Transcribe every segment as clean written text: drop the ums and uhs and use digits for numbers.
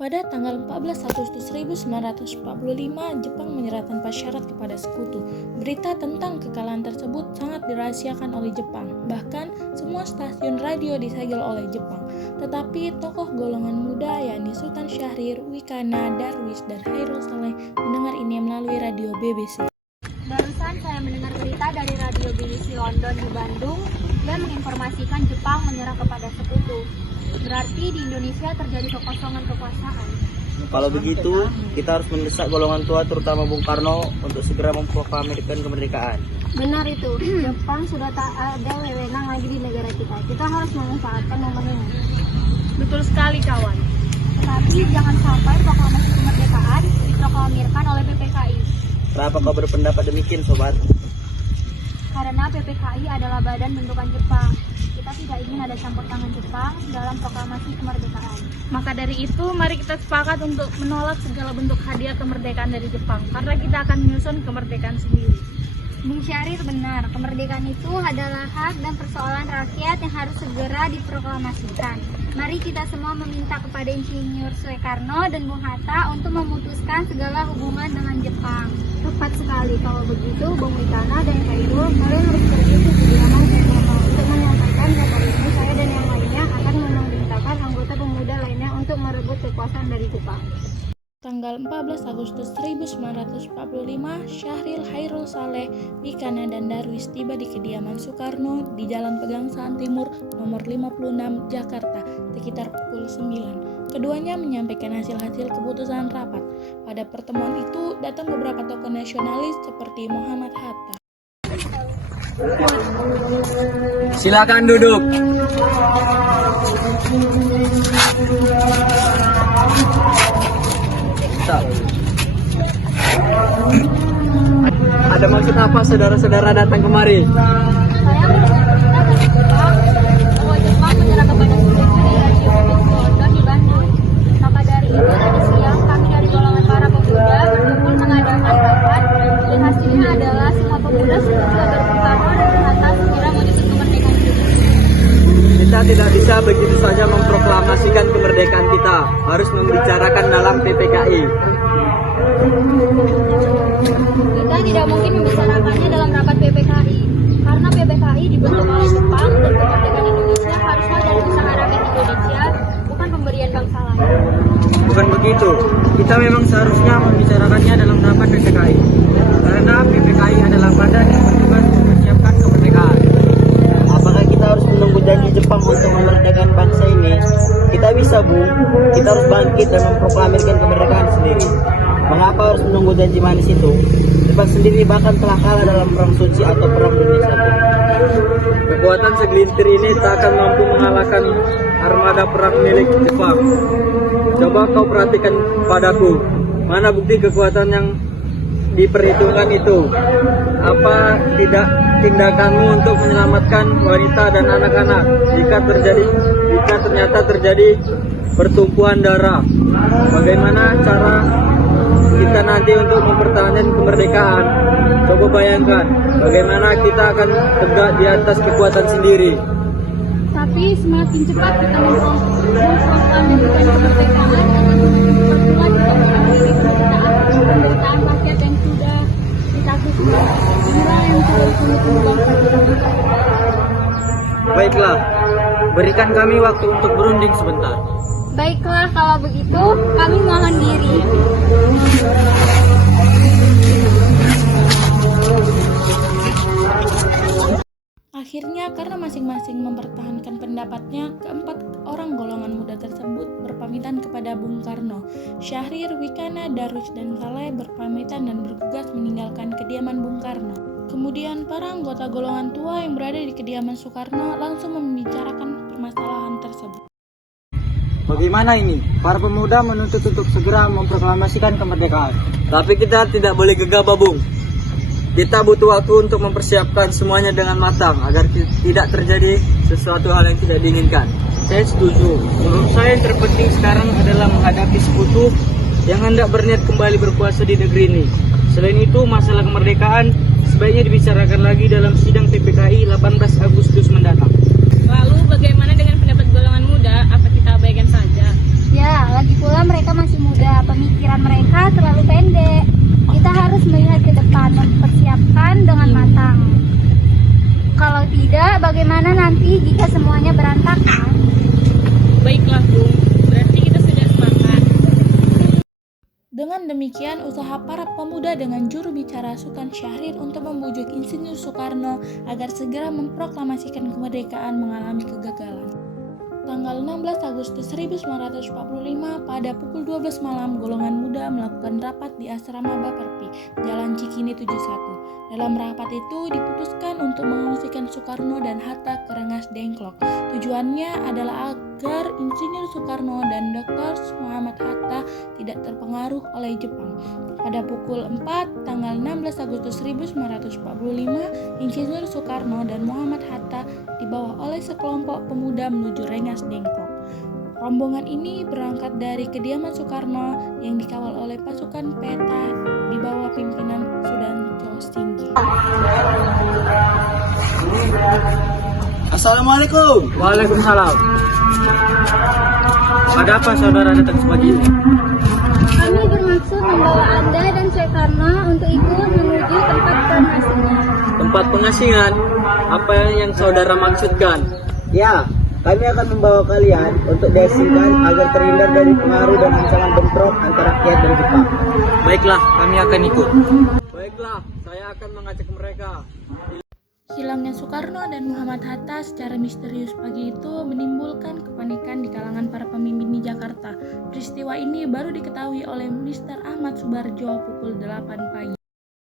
Pada tanggal 14 Agustus 1945, Jepang menyerah tanpa syarat kepada sekutu. Berita tentang kekalahan tersebut sangat dirahasiakan oleh Jepang. Bahkan, semua stasiun radio disegel oleh Jepang. Tetapi tokoh golongan muda yakni Sultan Syahrir, Wikana, Darwish, dan Hairul Saleh mendengar ini melalui radio BBC. Barusan saya mendengar berita dari radio BBC London di Bandung yang menginformasikan Jepang menyerah kepada sekutu. Berarti di Indonesia terjadi kekosongan kekuasaan. Kalau begitu, kita harus mendesak golongan tua terutama Bung Karno untuk segera memproklamirkan kemerdekaan. Benar itu, Jepang sudah tak ada wewenang lagi di negara kita. Kita harus memanfaatkan momen ini. Betul sekali, kawan. Tetapi jangan sampai proklamasi kemerdekaan diproklamirkan oleh PPKI. Kenapa kau berpendapat demikian, Sobat? Karena PPKI adalah badan bentukan Jepang. Kita tidak ingin ada campur tangan Jepang dalam proklamasi kemerdekaan. Maka dari itu, mari kita sepakat untuk menolak segala bentuk hadiah kemerdekaan dari Jepang, karena kita akan menyusun kemerdekaan sendiri. Bung Syahrir benar, kemerdekaan itu adalah hak dan persoalan rakyat yang harus segera diproklamasikan. Mari kita semua meminta kepada Insinyur Soekarno dan Bung Hatta untuk memutuskan segala hubungan dengan Jepang. Tepat sekali, kalau begitu Bung Wikana dan Khairul, kalian harus pergi ke kediaman Soekarno untuk menyampaikan bahwa itu saya dan yang lainnya akan memerintahkan anggota pemuda lainnya untuk merebut kekuasaan dari Jepang. Tanggal 14 Agustus 1945, Syahrir, Hairul Saleh, Wikana, dan Darwish tiba di kediaman Soekarno di Jalan Pegangsaan Timur nomor 56, Jakarta, sekitar pukul 9. Keduanya menyampaikan hasil-hasil keputusan rapat. Pada pertemuan itu datang beberapa tokoh nasionalis seperti Muhammad Hatta. Silakan duduk. Ada maksud apa saudara-saudara datang kemari? Saya mendengar berita dari Jepang bahwa Jepang menyerah kepada sekutu di radio BBC London di Bandung. Maka dari itu tadi siang kami dari golongan para pemuda berkumpul mengadakan rapat. Dan hasilnya adalah semua pemuda setuju agar Bung Karno dan Bung Hatta segera menuntut kemerdekaan Indonesia. Kita tidak bisa begitu saja memproklamasikan kemerdekaan kita. Harus membicarakan dalam PPKI. Kita tidak mungkin membicarakannya dalam rapat PPKI karena PPKI dibentuk oleh Jepang dan kemerdekaan Indonesia haruslah dari usaha rakyat Indonesia, bukan pemberian bangsa lain. Bukan begitu. Kita memang seharusnya membicarakannya dalam rapat PPKI. Karena PPKI adalah badan yang bertugas mempersiapkan kemerdekaan. Apakah kita harus menunggu janji Jepang untuk memerdekakan bangsa ini? Kita bisa, Bung. Kita harus bangkit dan memproklamirkan kemerdekaan sendiri. Mengapa harus menunggu janji manis itu? Jepang sendiri bahkan telah kalah dalam perang suci atau perang dunia satu. Kekuatan segelintir ini tak akan mampu mengalahkan armada perang milik Jepang. Coba kau perhatikan padaku, mana bukti kekuatan yang diperhitungkan itu? Apa tidak tindakanmu untuk menyelamatkan wanita dan anak-anak jika ternyata terjadi pertumpahan darah? Bagaimana cara kita nanti untuk mempertahankan kemerdekaan? Coba bayangkan bagaimana kita akan tegak di atas kekuatan sendiri. Tapi semakin cepat kita memproklamasikan kemerdekaan, akan semakin cepat pula kita mengakhiri penderitaan rakyat yang sudah ditaklukkan. Inilah yang terus menunggu bangsa kita. Baiklah, berikan kami waktu untuk berunding sebentar. Baiklah, kalau begitu kami mohon diri. Akhirnya, karena masing-masing mempertahankan pendapatnya, keempat orang golongan muda tersebut berpamitan kepada Bung Karno. Syahrir, Wikana, Darwish, dan Saleh berpamitan dan bergegas meninggalkan kediaman Bung Karno. Kemudian, para anggota golongan tua yang berada di kediaman Soekarno langsung membicarakan permasalahan tersebut. Bagaimana ini? Para pemuda menuntut untuk segera memproklamasikan kemerdekaan. Tapi kita tidak boleh gegabah, Bung. Kita butuh waktu untuk mempersiapkan semuanya dengan matang agar tidak terjadi sesuatu hal yang tidak diinginkan. Saya setuju. Menurut saya yang terpenting sekarang adalah menghadapi sekutu yang hendak berniat kembali berkuasa di negeri ini. Selain itu, masalah kemerdekaan sebaiknya dibicarakan lagi dalam sidang PPKI 18 Agustus mendatang. Lalu, bagaimana dengan pendapat golongan muda? Apa kita abaikan saja? Ya, lagi pula mereka bagaimana nanti jika semuanya berantakan? Baiklah Bung, berarti kita sudah sepakat. Dengan demikian, usaha para pemuda dengan juru bicara Sultan Syahrir untuk membujuk Insinyur Soekarno agar segera memproklamasikan kemerdekaan mengalami kegagalan. Tanggal 16 Agustus 1945 pada pukul 12 malam, golongan muda melakukan rapat di Asrama Baperpi, Jalan Cikini 71. Dalam rapat itu diputuskan untuk mengungsikan Soekarno dan Hatta ke Rengas Dengklok. Tujuannya adalah agar Insinyur Soekarno dan Dr. Muhammad Hatta tidak terpengaruh oleh Jepang. Pada pukul 4 tanggal 16 Agustus 1945, Insinyur Soekarno dan Muhammad Hatta dibawa oleh sekelompok pemuda menuju Rengas Dengklok. Rombongan ini berangkat dari kediaman Soekarno yang dikawal oleh pasukan peta di bawah pimpinan Sudanto Singgi. Assalamualaikum. Waalaikumsalam. Ada apa saudara datang sepagi ini? Kami bermaksud membawa Anda dan Soekarno untuk ikut menuju tempat pengasingan. Tempat pengasingan? Apa yang saudara maksudkan? Ya, kami akan membawa kalian untuk diasingkan agar terhindar dari pengaruh dan ancaman bentrok antara rakyat dan Jepang. Baiklah, kami akan ikut. Baiklah, saya akan mengajak mereka. Hilangnya Soekarno dan Muhammad Hatta secara misterius pagi itu menimbulkan kepanikan di kalangan para pemimpin di Jakarta. Peristiwa ini baru diketahui oleh Mr. Ahmad Subarjo pukul 8 pagi.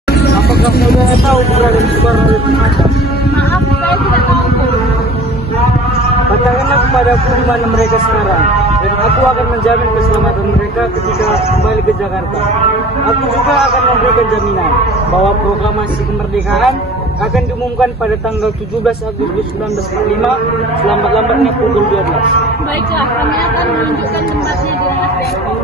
Apakah saudara tahu keberadaan Soekarno dan Hatta? Maaf, saya tidak tahu. Katakanlah kepadaku di mana mereka sekarang, dan aku akan menjamin keselamatan mereka ketika kembali ke Jakarta. Aku juga akan memberikan jaminan bahwa proklamasi kemerdekaan akan diumumkan pada tanggal 17 Agustus 1945 selambat-lambatnya pukul 12. Baiklah, kami akan menunjukkan tempatnya di Rengas Dengklok.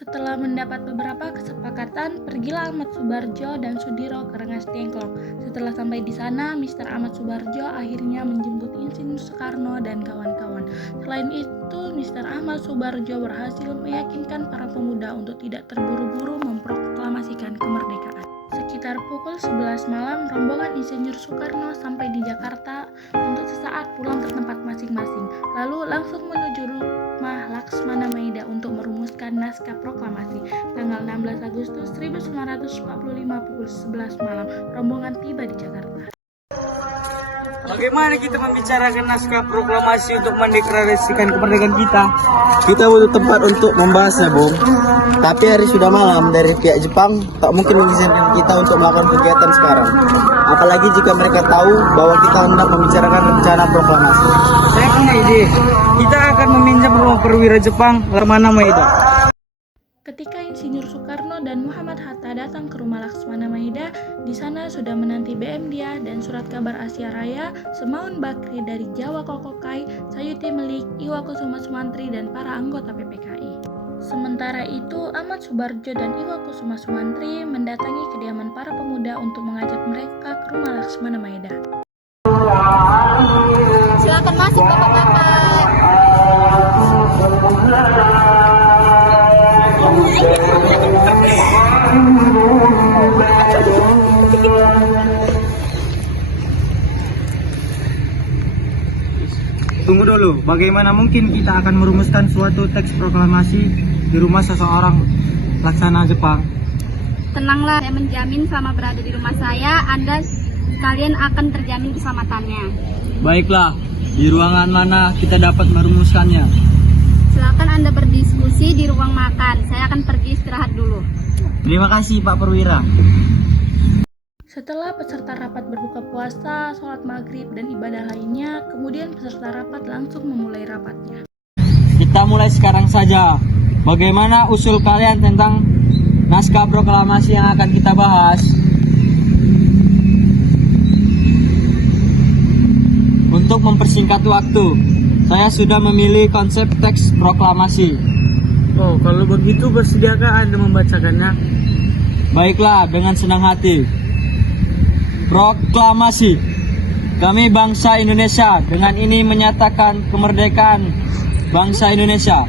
Setelah mendapat beberapa kesepakatan, pergilah Ahmad Subarjo dan Sudiro ke Rengas Dengklok. Setelah sampai di sana, Mr. Ahmad Subarjo akhirnya menjemput Insinyur Soekarno dan kawan-kawan. Selain itu, Mr. Ahmad Subarjo berhasil meyakinkan para pemuda untuk tidak terburu-buru memproklamasikan kemerdekaan. Sekitar pukul 11 malam, rombongan Insinyur Soekarno sampai di Jakarta untuk sesaat pulang ke tempat masing-masing, lalu langsung menuju rumah Laksmana Maida untuk merumuskan naskah proklamasi. Tanggal 16 Agustus 1945 pukul 11 malam, rombongan tiba di Jakarta. Bagaimana kita membicarakan naskah proklamasi untuk mendeklarasikan kemerdekaan kita? Kita butuh tempat untuk membahasnya, Bung. Tapi hari sudah malam, dari pihak Jepang tak mungkin mengizinkan kita untuk melakukan kegiatan sekarang. Apalagi jika mereka tahu bahwa kita hendak membicarakan rencana proklamasi. Saya punya ide. Kita akan meminjam rumah perwira Jepang, Laksmana Maida. Ketika Insinyur Soekarno dan Muhammad Hatta datang ke rumah Laksmana Maida, di sana sudah menanti BM dia dan surat kabar Asia Raya, Semaun Bakri dari Jawa Kokokai, Sayuti Melik, Iwakusuma Sumantri, dan para anggota PPKI. Sementara itu, Ahmad Subarjo dan Iwakusuma Sumantri mendatangi kediaman para pemuda untuk mengajak mereka ke rumah Laksmana Maida. Silakan masuk, Bapak-bapak. Tunggu dulu, bagaimana mungkin kita akan merumuskan suatu teks proklamasi di rumah seseorang laksana Jepang? Tenanglah, saya menjamin selama berada di rumah saya, Anda kalian akan terjamin keselamatannya. Baiklah, di ruangan mana kita dapat merumuskannya? Silakan Anda berdiskusi di ruang makan. Saya akan pergi istirahat dulu. Terima kasih Pak Perwira. Setelah peserta rapat berbuka puasa, sholat maghrib, dan ibadah lainnya, kemudian peserta rapat langsung memulai rapatnya. Kita mulai sekarang saja. Bagaimana usul kalian tentang naskah proklamasi yang akan kita bahas? Untuk mempersingkat waktu, saya sudah memilih konsep teks proklamasi. Oh, kalau begitu bersediakah Anda membacakannya? Baiklah, dengan senang hati. Proklamasi. Kami bangsa Indonesia dengan ini menyatakan kemerdekaan bangsa Indonesia.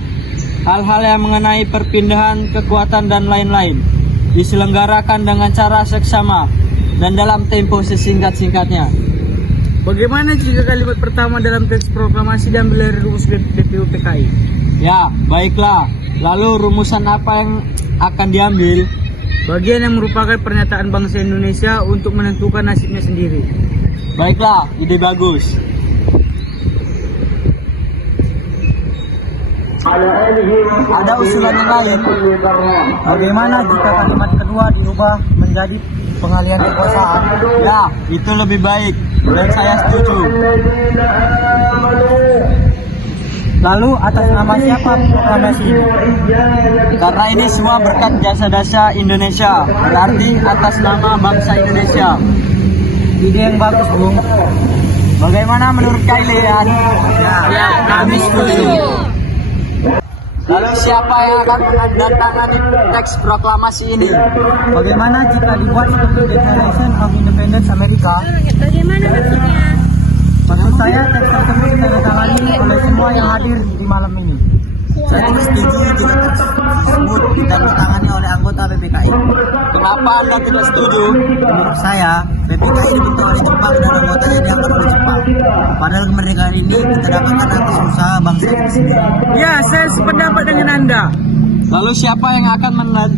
Hal-hal yang mengenai perpindahan kekuatan dan lain-lain diselenggarakan dengan cara seksama dan dalam tempo sesingkat-singkatnya. Bagaimana jika kalimat pertama dalam teks proklamasi diambil dari rumus BPU PKI? Ya, baiklah. Lalu rumusan apa yang akan diambil? Bagian yang merupakan pernyataan bangsa Indonesia untuk menentukan nasibnya sendiri. Baiklah, ide bagus. Ada usulan yang lain? Bagaimana jika kalimat kedua diubah menjadi pengalihan kekuasaan? Ya, itu lebih baik dan saya setuju. Lalu atas nama siapa proklamasi ini? Karena ini semua berkat jasa-jasa Indonesia, berarti atas nama bangsa Indonesia. Ide yang bagus, Bung. Bagaimana menurut kalian? Ya, kami setuju. Lalu siapa yang akan menandatangani teks proklamasi ini? Bagaimana jika dibuat seperti Declaration of Independence Amerika? Bagaimana maksudnya? Maksud saya teks tersebut ditandatangani oleh semua yang hadir di malam ini. Saya tidak setuju jika teks tersebut ditandatangani oleh anggota PPKI. Kenapa Anda tidak setuju? Menurut saya, PPKI dibentuk oleh Jepang dan anggotanya diangkat oleh Jepang. Padahal kemerdekaan ini kita dapatkan atas usaha bangsa kita sendiri. Ya, saya sependapat dengan Anda. Lalu siapa yang akan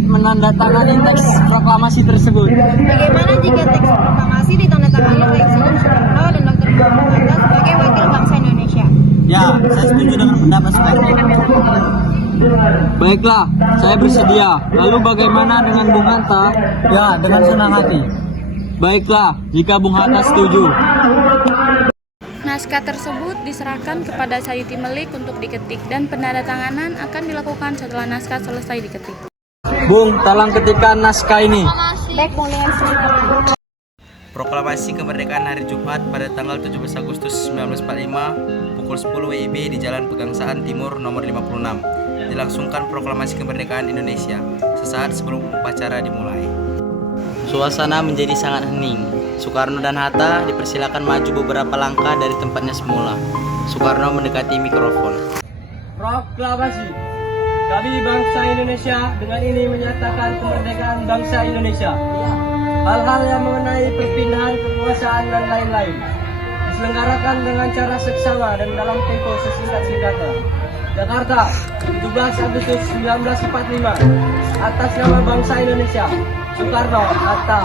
menandatangani teks proklamasi tersebut? Bagaimana jika teks proklamasi ditandatangani oleh Presiden Soekarno dan Dr. Muhammad Hatta sebagai wakil bangsa Indonesia? Ya, saya setuju dengan pendapat sebaiknya. Baiklah, saya bersedia. Lalu bagaimana dengan Bung Hatta? Ya, dengan senang hati. Baiklah, jika Bung Hatta setuju. Naskah tersebut diserahkan kepada Sayuti Melik untuk diketik dan penandatanganan akan dilakukan setelah naskah selesai diketik. Bung, tolong ketikkan naskah ini. Baik, Bung Lian. Proklamasi kemerdekaan hari Jumat pada tanggal 17 Agustus 1945 pukul 10 WIB di Jalan Pegangsaan Timur nomor 56. Dilangsungkan proklamasi kemerdekaan Indonesia sesaat sebelum upacara dimulai. Suasana menjadi sangat hening. Soekarno dan Hatta dipersilakan maju beberapa langkah dari tempatnya semula. Soekarno mendekati mikrofon. Proklamasi. Kami bangsa Indonesia dengan ini menyatakan kemerdekaan bangsa Indonesia. Hal-hal yang mengenai perpindahan kekuasaan dan lain-lain diselenggarakan dengan cara seksama dan dalam tempo sesingkat-singkatnya. Jakarta, 17 Agustus 1945. Atas nama bangsa Indonesia, Soekarno, Hatta.